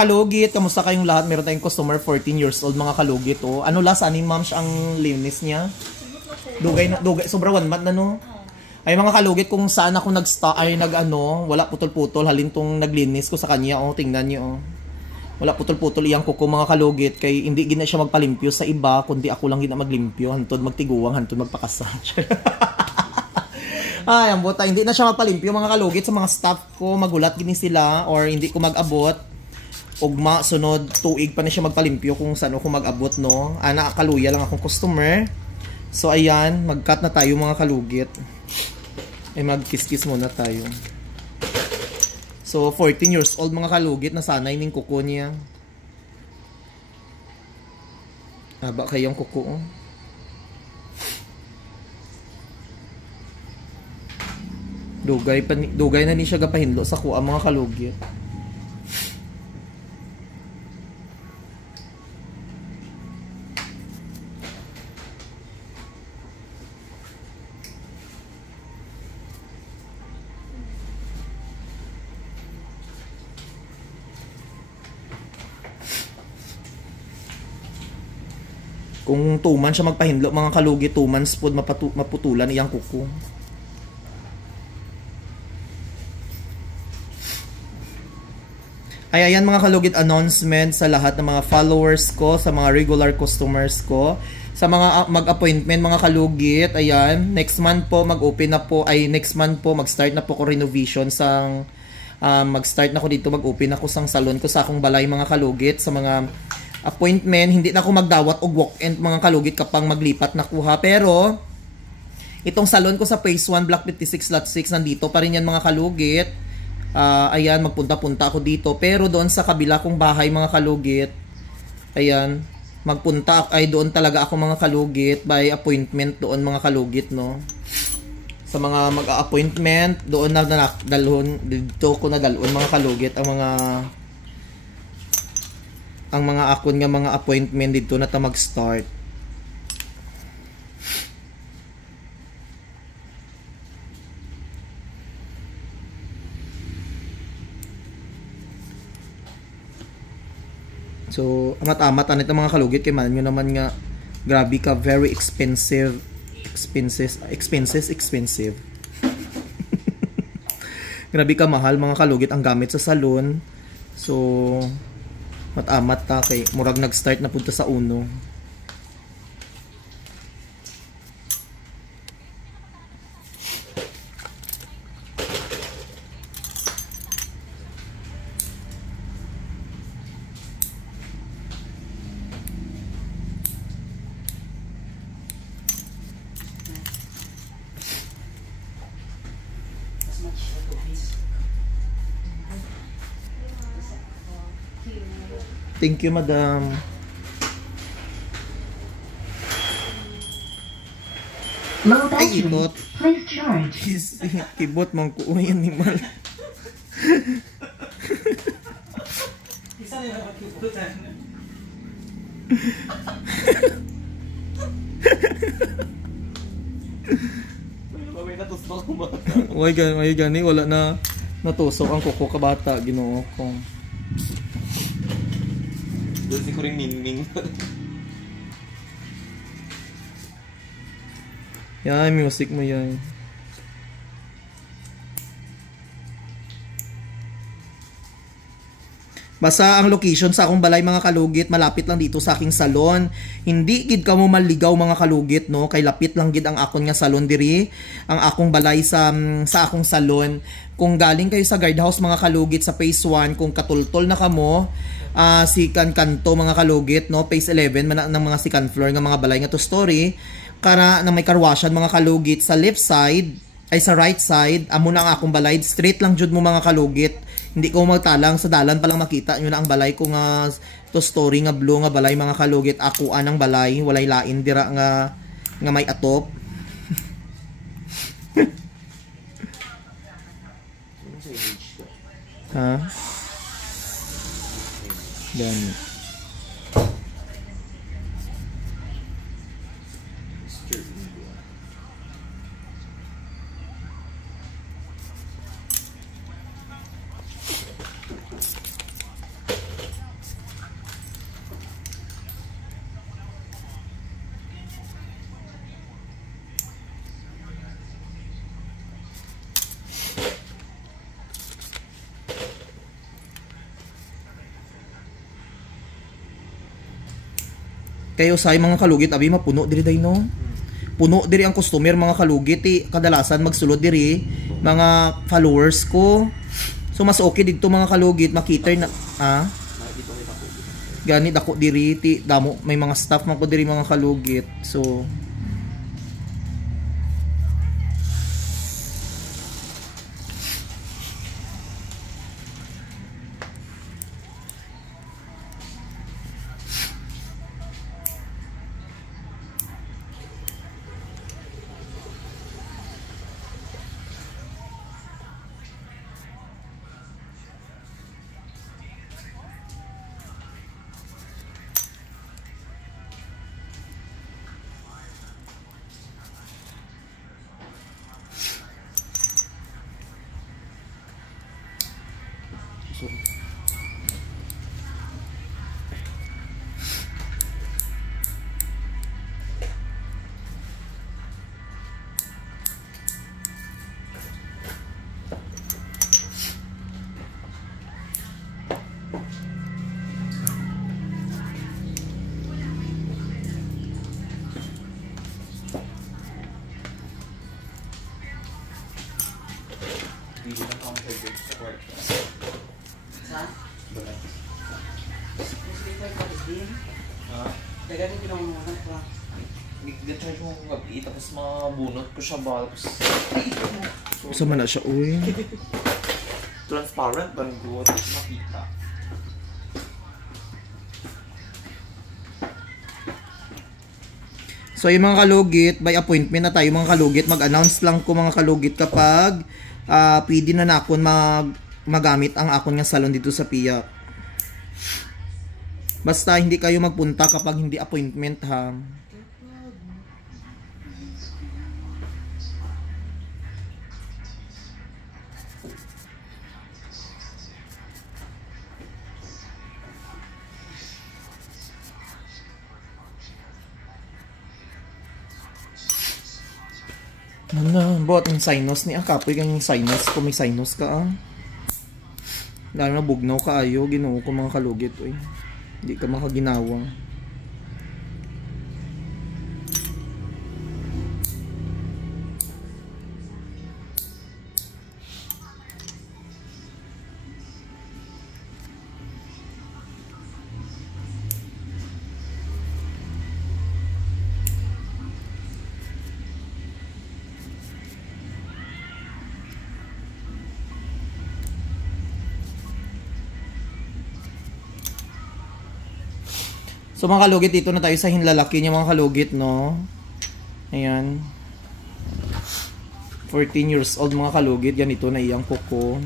Kalugit, kamusta kayong lahat? Meron tayong customer, 14 years old, mga kalugit. Oh. Ano last, aning ma'am ang linis niya? Dugay, sobra 1 month na no? Ay mga kalugit, kung saan ako wala putol-putol, halin tong naglinis ko sa kanya. Oh, tingnan niyo. Oh. Wala putol-putol iyang kuko mga kalugit. Kay hindi gina siya magpalimpyo sa iba, kundi ako lang gina maglimpyo. Hantod magtiguwang, hantod magpakasa. Ay, ang buta, hindi na siya magpalimpyo mga kalugit sa mga staff ko. Magulat gini sila or hindi ko mag-abot. Ugma, sunod, tuig pa na siya magpalimpyo kung saan ako mag-abot, no? Ana, kaluya lang akong customer. So, ayan, mag-cut na tayo mga kalugit. Ay, mag-kiss-kiss muna tayo. So, 14 years old mga kalugit, nasanay ning kuko niya. Haba kayong kuko, oh. Dugay na ni siya gapahinlo sa kuha mga kalugit. Kung 2 months siya magpahinlo mga kalugit, 2 months po maputulan iyang kuko. Ay, ayan mga kalugit, announcement sa lahat ng mga followers ko, sa mga regular customers ko, sa mga mag-appointment mga kalugit. Ayan, next month po mag-open na po, mag-start na po ko renovation sang mag-start na ko dito, mag-open ako sang salon ko sa akong balay mga kalugit. Sa mga appointment, hindi na ako magdawat o walk-in mga kalugit kapag maglipat na kuha. Pero itong salon ko sa Phase 1 Block 56 Lot 6 nandito pa rin yan mga kalugit. Ayan, magpunta-punta ako dito. Pero doon sa kabila kong bahay mga kalugit, ayan, doon talaga ako mga kalugit, by appointment doon mga kalugit, no? Sa mga mag-appointment, doon dito ko nadalon mga kalugit ang mga akon nga mga appointment dito na ta mag-start. So, amat-amat anit ang mga kalugit kay man nyo naman nga grabe ka, very expensive. Grabe ka mahal mga kalugit ang gamit sa salon. So, mat-amat ta kay murag nag-start na punta sa uno. Thank you, madam. Low battery. Please charge. Kibot mong kuha yan ni Mal. Isa nila magkibutan. May natusok ang bata. May gani, wala na natusok ang kuko kabata, Ginoo ko. Doon si Kuring Mingming. Yan, music mo yan. Basta ang location sa akong balay mga kalugit, malapit lang dito sa aking salon. Hindi gid ka mo maligaw mga kalugit, no? Kay lapit lang gid ang akon nga salon diri, ang akong balay sa akong salon. Kung galing kayo sa guardhouse mga kalugit sa Phase 1, kung katultol na kamo, si kanto mga kalugit, no? Phase 11 man ng mga second floor nga mga balay nga to story, kara na may karwasyan mga kalugit sa left side, ay sa right side, amo na ang akong balay, straight lang jud mo mga kalugit. Hindi ko magtalang sa dalan pa lang makita nyo na ang balay ko nga to story nga blue nga balay mga kalugit. Ako anang balay, walay lain dira nga may atop. Ha? Then Kayo sa mga kalugit, abi mapuno diri day no. Puno diri ang customer mga kalugit, kadalasan magsulod diri mga followers ko. So mas okay dito mga kalugit makita na gani dako diri ti damo may mga staff man ko diri mga kalugit. So Hindi na ako mag-break sa kwarto. Sa? Balat. Gusto ko yung din. Ha? Kaya ganun pinangungunan ko. Nag-charge mo kung gabi, tapos mabunot ko siya ba? Tapos, ay, ito mo. sa man na siya uy. Transparent ba nito? Tapos makita. So yung mga kalugit, by appointment na tayo mga kalugit, mag-announce lang ko mga kalugit kapag pwede na akon magamit ang akon nga salon dito sa Piak. Basta hindi kayo magpunta kapag hindi appointment ha. Ano, buhat ang sinus ni kapoy kang sinus kung may sinus ka lalo na bugnaw ka ayo ginoo ko mga kalugit oy. Hindi ka makaginawa. So mga kalugit, dito na tayo sa hinlalaki niya mga kalugit, no? Ayan. 14 years old mga kalugit. Ganito na iyang kuko.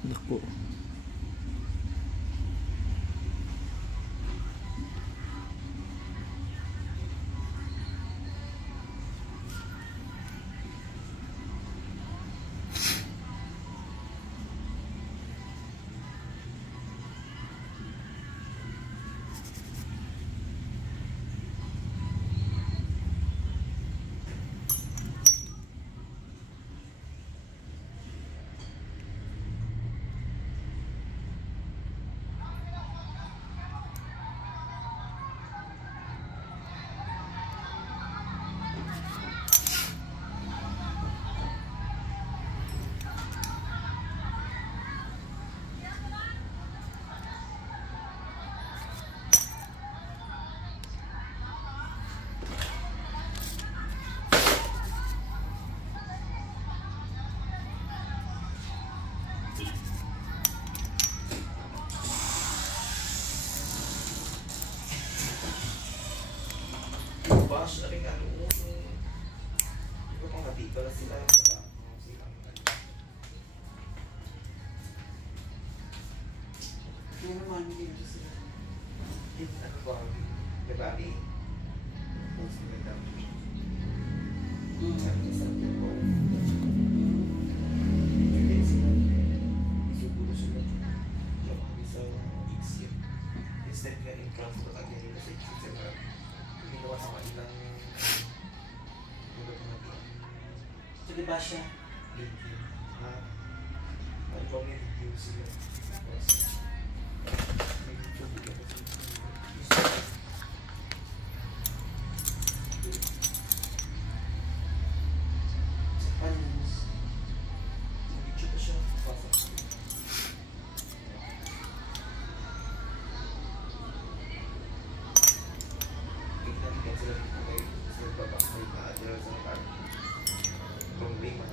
Dako. Bash, aling ano, hindi ko pang hati pala sila. kami din sila. Ano ba? Nag-ani? Tapos nag-ani. Sabi niya sa akin ko. Hindi sila. Isubulo sila. Diyan kami sa exit. Instead nga in transport again nila sa exit sila. Ginawa sa kanilang So, di ba siya? LinkedIn. Ay, kung may review sila. Tapos, may YouTube nila kasi. YouTube siya. Pasok. Tignan sila dito kayo. Sa babak may nakatira sa nakar. Problema.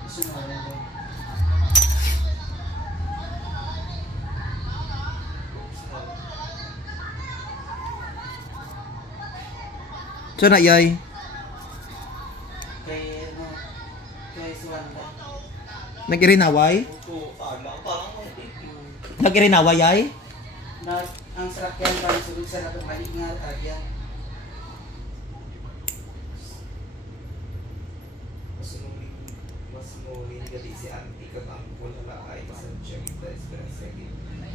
Gusto mo rin ba? So na yay. Kay, ano, kay Suwanda. Nag-irinaway? Nag-irinaway yay? Na, ang sarakyan ba, sugod sa natong malingar, agyan. Mas muling gali si auntie katang wala na ay masadya kita esperanza gid.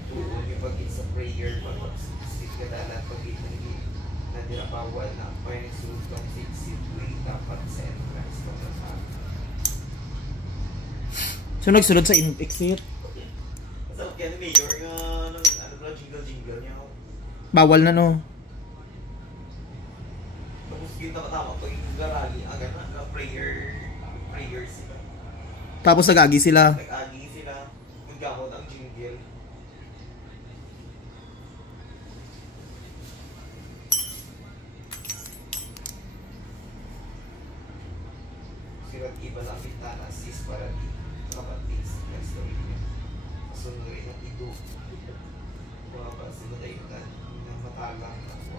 Tuon yung pagin sa prayer mag-sit ka dalan pagin na dira bawal na pwede sulod kang exit way dapat sa entrance ko na sa. So nagsulod sa exit? Sa kaya ni Mayor nga nang ano ba jingle niya. Bawal na no. Tapos kita ka tama pag garali aga na prayer sila. Tapos nag-agi sila. Nag-agi sila. Maggamot ang jingle. Sirat iba lang bintana sis para di kapatis next story niya. Masunurin ang ito. Baba sila tayo na matalang ako.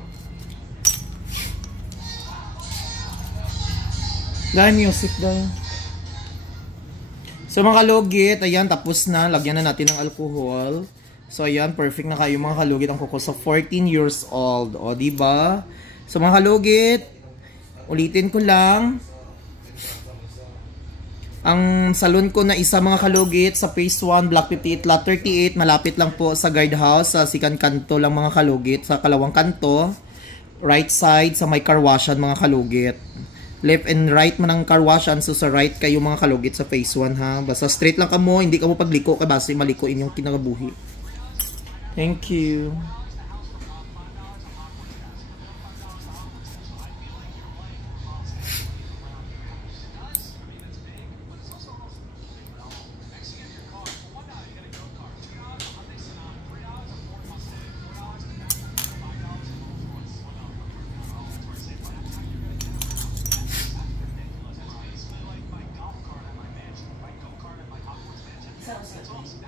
Dahil music daw. So mga kalugit, ayan, tapos na. Lagyan na natin ng alcohol. So ayan, perfect na kayo mga kalugit ang kuko sa 14 years old. O, diba? So mga kalugit, ulitin ko lang. Ang salon ko na isa mga kalugit sa Phase 1, Block 58, Lot 38. Malapit lang po sa guardhouse, sa second kanto lang mga kalugit. Sa kalawang kanto, right side sa may carwashan mga kalugit. Left and right man ang carwashan, so sa right kayo mga kalugit sa Phase 1 ha. Basta straight lang ka mo, hindi ka mo pagliko kay base maliko inyong kinagabuhi. Thank you. Isa ko sa